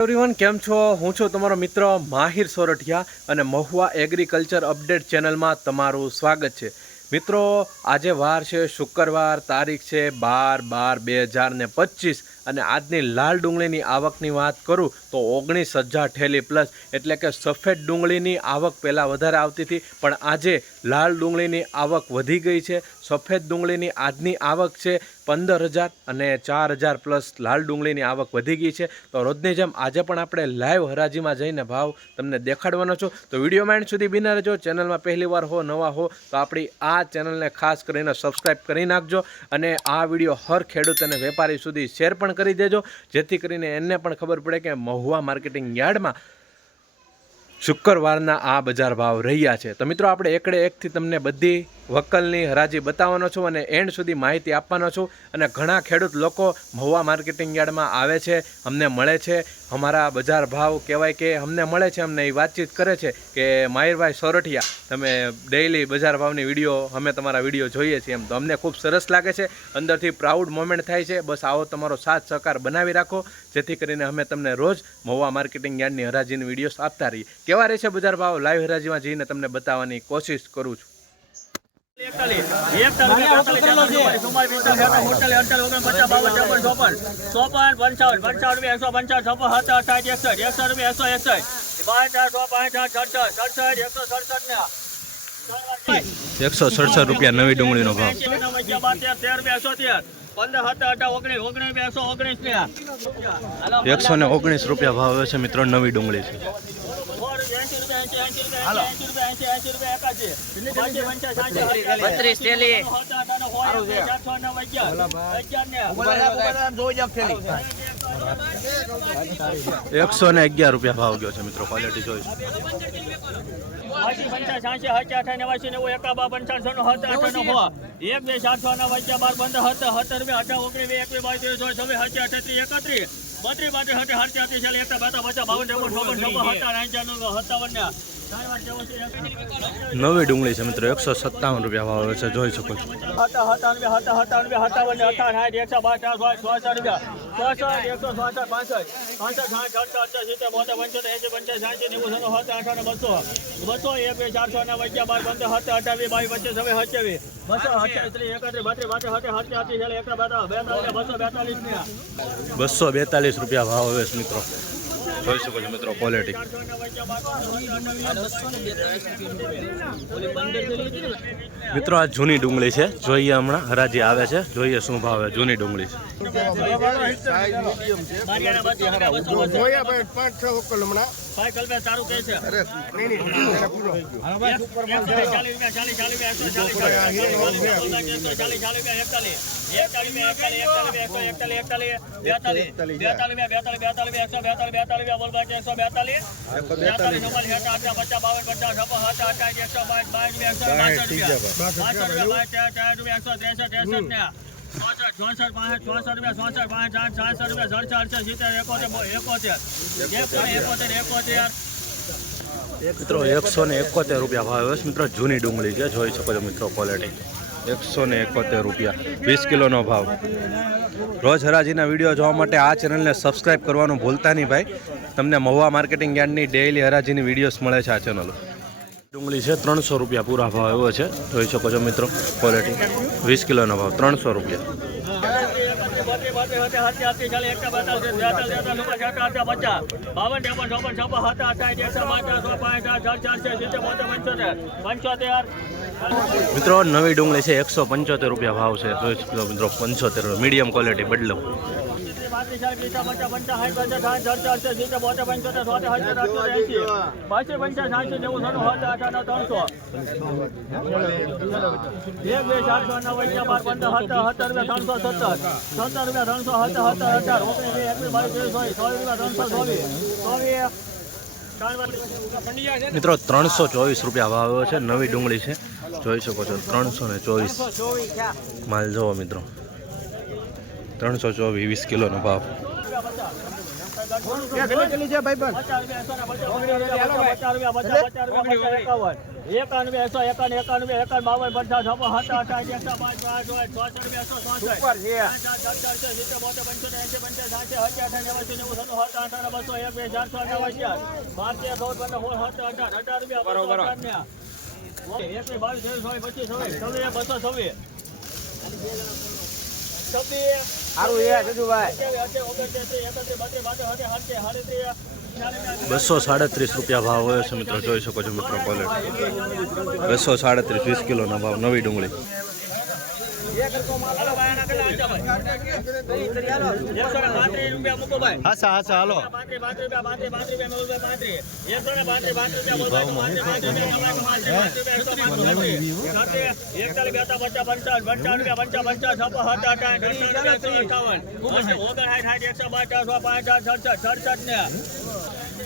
Everyone કેમ છો? હું છું તમારો મિત્ર માહિર સોરઠિયા અને મહુવા એગ્રીકલ્ચર અપડેટ ચેનલમાં તમારું સ્વાગત છે. મિત્રો, આજે વાર છે શુક્રવાર, તારીખ છે 12/12/2025 અને આજની લાલ ડુંગળીની આવકની વાત કરું તો 19,000 ઠેલી પ્લસ, એટલે કે સફેદ ડુંગળીની આવક પહેલાં વધારે આવતી હતી, પણ આજે લાલ ડુંગળીની આવક વધી ગઈ છે. સફેદ ડુંગળીની આજની આવક છે 15,000 અને 4,000 પ્લસ લાલ ડુંગળીની આવક વધી ગઈ છે. તો રોજની જેમ આજે પણ આપણે લાઈવ હરાજીમાં જઈને ભાવ તમને દેખાડવાનો છું. તો વિડીયોમાં એન્ડ સુધી બિના રહેજો. ચેનલમાં પહેલી વાર હો, નવા હો તો આપણી આ ચેનલને ખાસ કરીને સબસ્ક્રાઈબ કરી નાખજો અને આ વિડીયો હર ખેડૂત અને વેપારી સુધી શેર પણ કરી દેજો, જેથી કરીને એને પણ ખબર પડે કે મહુવા માર્કેટિંગ યાર્ડમાં શુક્રવારના આ બજાર ભાવ રહ્યા છે. તો મિત્રો, આપણે એકડે એકથી તમને બધી વકલની હરાજી બતાવવાનો છું અને એન્ડ સુધી માહિતી આપવાનો છું. અને ઘણા ખેડૂત લોકો મહુવા માર્કેટિંગ યાર્ડમાં આવે છે, અમને મળે છે, અમારા બજાર ભાવ કહેવાય કે અમને મળે છે, અમને એ વાતચીત કરે છે કે માહિરભાઈ સોરઠિયા, તમે ડેઈલી બજાર ભાવની વિડીયો, અમે તમારા વિડીયો જોઈએ છીએ. એમ તો અમને ખૂબ સરસ લાગે છે, અંદરથી પ્રાઉડ મોમેન્ટ થાય છે. બસ આવો તમારો સાથ સહકાર બનાવી રાખો, જેથી કરીને અમે તમને રોજ મહુવા માર્કેટિંગ યાર્ડની હરાજીની વિડીયોઝ આપતા રહીએ. કેવા રહે છે બજાર ભાવ, લાઈવ હરાજીમાં જઈને તમને બતાવવાની કોશિશ કરું છું. ₹167 નવી ડુંગળીનો ભાવ. 119 રૂપિયા ભાવ આવે છે મિત્રો. નવી ડુંગળી છે. 111 રૂપિયા ભાવ ગયો છે મિત્રો. ક્વોલિટી જોઈ. 9વી ડુંગળી છે મિત્રો. 157 રૂપિયા ભાવ આવે છે, જોઈ શકો છો. 242 રૂપિયા ભાવ આવે છે મિત્રો. જોઈ શકો છો મિત્રો ક્વોલિટી. મિત્રો, આ જૂની ડુંગળી છે, જોઈએ હમણાં હરાજી આવે છે, જોઈએ શું ભાવ છે. જૂની ડુંગળી છે. 171 રૂપિયા ભાવ આવે છે મિત્રો. જૂની ડુંગળી છે, જોઈ શકો છો મિત્રો ક્વોલિટી. 171 રૂપિયા, 20 કિલોનો ભાવ. રોજ હરાજીના વિડીયો જોવા માટે આ ચેનલને સબસ્ક્રાઈબ કરવાનું ભૂલતા નહીં ભાઈ. તમને મહુવા માર્કેટિંગ યાર્ડની ડેઈલી હરાજીની વિડીયોઝ મળે છે આ ચેનલ. ડુંગળી છે 300 રૂપિયા પૂરા ભાવ એવો છે, જોઈ શકો છો મિત્રો ક્વોલિટી. 20 કિલોનો ભાવ 300 રૂપિયા. 52 મિત્રો, નવી ડુંગળી છે 175 રૂપિયા ભાવ છે, જોઈ શકો મિત્રો. 75 મીડિયમ ક્વોલિટી બદલો. 324 રૂપિયા ભાવ છે. નવી ડુંગળી છે, જોઈ શકો છો. 324 માલ જોવો મિત્રો. 324 20 કિલોનો ભાવ. ₹237 ભાવ હોય છે મિત્રો, જોઈ શકો છો મિત્રો ક્વોલિટી 237 20 કિલોના ભાવ નવી ડુંગળી.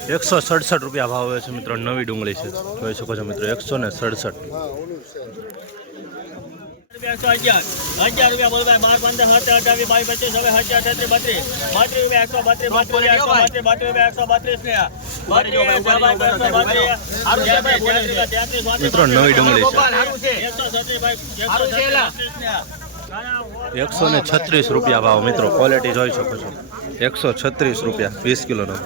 ₹167 ભાવ હોય છે મિત્રો, નવી ડુંગળી છે, જોઈ શકો છો મિત્રો 167. 11 બોલ ભાઈ 12 15 17 18 22 25 મિત્રો નવી ડુંગળી છે ₹136 ભાવ મિત્રો, ક્વોલિટી જોઈ શકો છો ₹136 20 કિલોનો.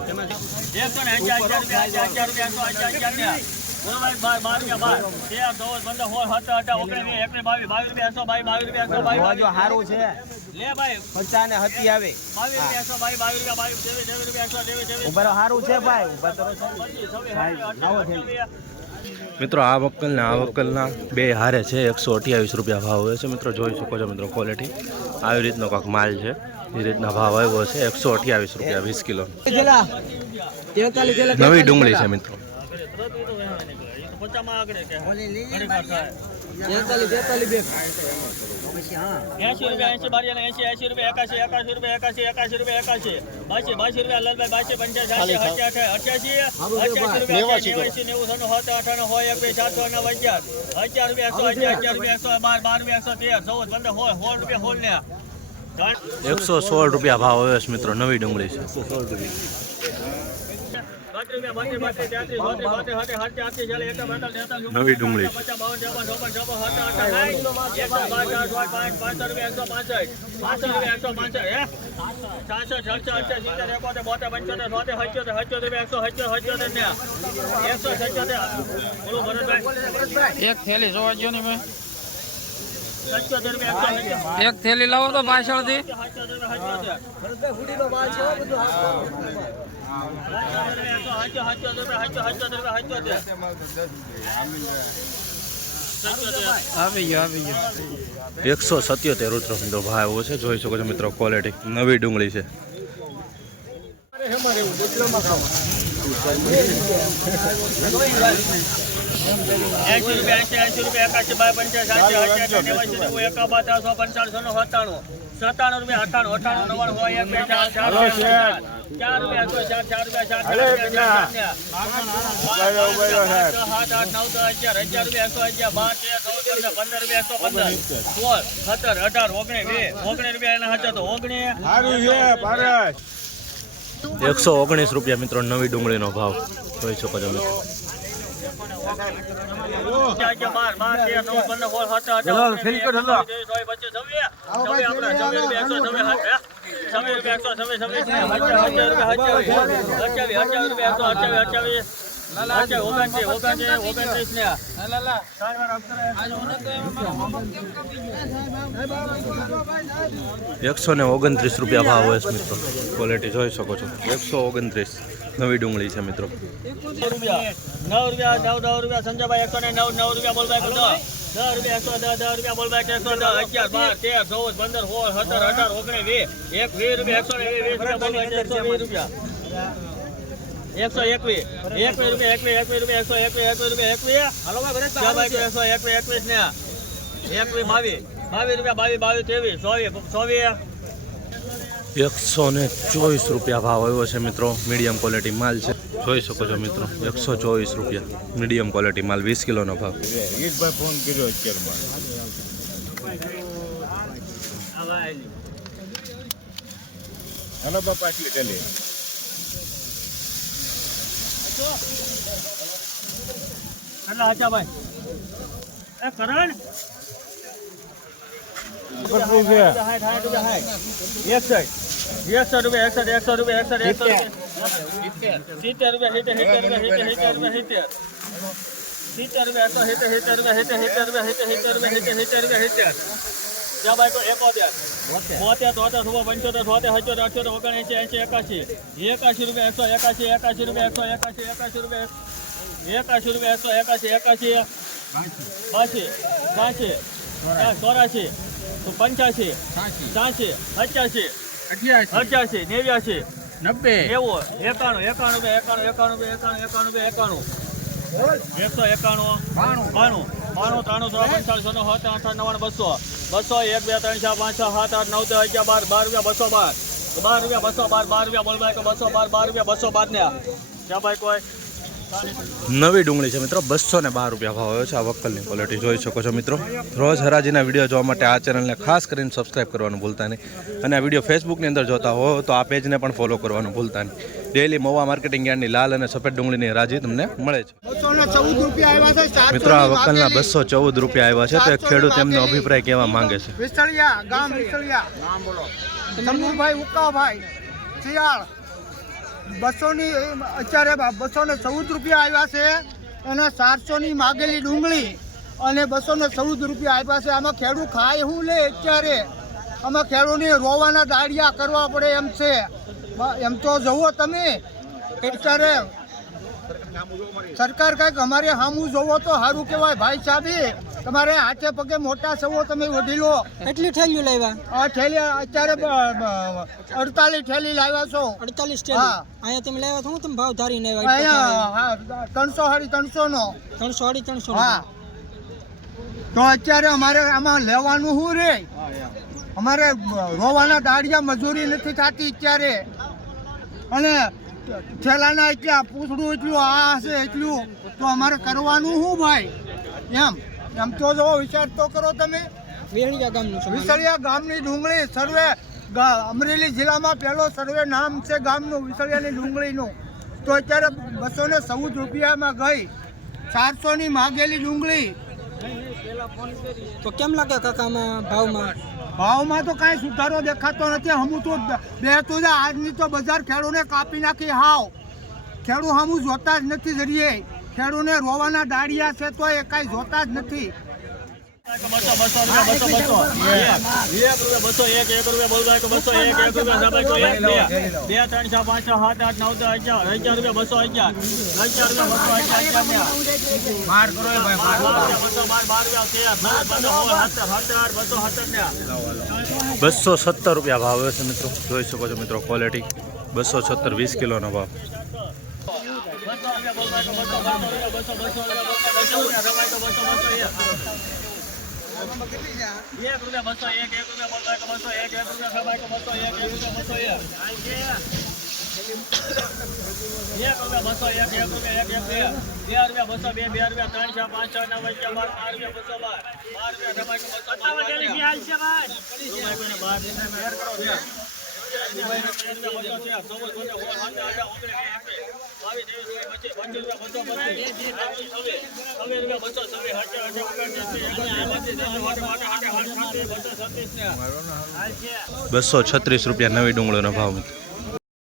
મિત્રો આ વક્કલના બે હારે છે, ₹128 ભાવ હોય છે મિત્રો, જોઈ શકો છો મિત્રો ક્વોલિટી. આવી રીતનો કાંક માલ છે, એ રીતના ભાવ આવ્યો છે ₹128 20 કિલો. નવી ડુંગળી છે મિત્રો. ₹116 ભાવ હોય છે મિત્રો, નવી ડુંગળી છે. નવી ડુંગળી એક થેલી જોવા ગયો ને મેં એક થેલી લાવો તો પાછળથી. આવી ગયો 177 મિત્રો ભાવ છે, જોઈ શકો છો મિત્રો ક્વોલિટી. નવી ડુંગળી છે. ₹119 મિત્રો, નવી ડુંગળીનો ભાવ જોઈ શકો છો મિત્રો. ₹129 ભાવ હોય છે મિત્રો, ક્વોલિટી જોઈ શકો છો 129. નવી ડુંગળી છે મિત્રો. ₹9 સંજયભાઈ 109 બોલ ભાઈ ₹10 ₹110 બોલ ભાઈ 11 12 13 14 15 16 17 18 19 20 ₹120 ₹124 ભાવ આવ્યો છે મિત્રો. મીડિયમ ક્વોલિટી માલ છે, જોઈ શકો છો મિત્રો ₹124 મીડિયમ ક્વોલિટી માલ, 20 કિલોનો ભાવ. ફોન કર્યો અત્યારમાં હલો બાપા આટલી ચાલી કેટલા હતા ભાઈ એ કરણ ચોરાશી 85 86 88 88 89 90 91 91 92 93 200 1 2 3 4 5 6 7 8 9 10 11 12 રૂપિયા 212 12 રૂપિયા 212 બોલભાઈ 212 212 ને ક્યાં ભાઈ કોઈ નવી ડુંગળી છે મિત્રો 212 રૂપિયા ભાવ આવ્યો છે. આ વક્કલની ક્વોલિટી જોઈ શકો છો મિત્રો. રોજ હરાજીના વિડીયો જોવા માટે આ ચેનલને ખાસ કરીને સબસ્ક્રાઈબ કરવાનું ભૂલતા નહીં. અને આ વિડીયો ફેસબુકની અંદર જોતા હો તો આ પેજને પણ ફોલો કરવાનું ભૂલતા નહીં. ડેઈલી મહુવા માર્કેટિંગ યાર્ડની લાલ અને સફેદ ડુંગળીની હરાજી તમને મળે છે. મિત્રો આ વક્કલના 214 રૂપિયા આવ્યા છે. તો એક ખેડૂત એમનો અભિપ્રાય કહેવા માંગે છે. વિસળિયા ગામ વિસળિયા નામ બોલો ચંદુભાઈ ઉકાભાઈ શિયાળ 200 ની અત્યારે 214 રૂપિયા આવ્યા છે અને 700 ની માગેલી ડુંગળી અને 214 રૂપિયા આવ્યા છે. આમાં ખેડૂત ખાય શું લે અત્યારે? આમાં ખેડૂતને રોવાના દાડિયા કરવા પડે એમ છે. એમ તો જુઓ તમે અત્યારે સરકાર કંઈક અમારે સામું જોવો તો સારું કહેવાય. ભાઈ સાહેબ તમારે હાથે પગે મોટા સવો તમે વડીલો કેટલી થેલીઓ લાવ્યા? આ થેલી અત્યારે 48 થેલી લાવ્યા છો. 48 થેલી. હા. અહીંયા તમે લાવ્યા તો હું તમે ભાવ ધારીને આવ્યા? અહીંયા હા 300 નો 300 હા. તો અત્યારે અમારે આમાં લેવાનું શું રે? અમારે રોવાના દાડિયા મજૂરી નથી થતી અત્યારે. અને થેલાના એટલા પૂછડું એટલું આ હશે એટલું તો અમારે કરવાનું શું ભાઈ? એમ તો જો વિચાર તો કરો તમે. વેહળિયા ગામનું છે. વિસળિયા ગામની ડુંગળી સર્વે અમરેલી જિલ્લામાં પહેલો સર્વે નામ છે ગામનું વિસળિયાની ડુંગળીનું. તો અત્યારે 214 રૂપિયામાં ગઈ. 400 ની માગેલી ડુંગળી. તો કેમ લાગે કાકામાં ભાવમાં? ભાવમાં તો કાંઈ સુધારો દેખાતો નથી. હમું તો બે તો આજની તો બજાર ખેડૂને કાપી નાખી હાવ. ખેડૂ હમું જોતા જ નથી જરીએ. ખેડૂને રોવાના દાડિયા છે તો એ કાંઈ જોતા જ નથી. 200 રૂપિયા બોલભાઈ 201 રૂપિયા 2 3 4 5 6 7 8 9 10 11 રૂપિયા 217 રૂપિયા ભાવ આવ્યો છે મિત્રો. જોઈ શકો છો મિત્રો ક્વોલિટી 217 20 કિલોનો ભાવ. ₹236 નવી ડુંગળીનો ભાવ.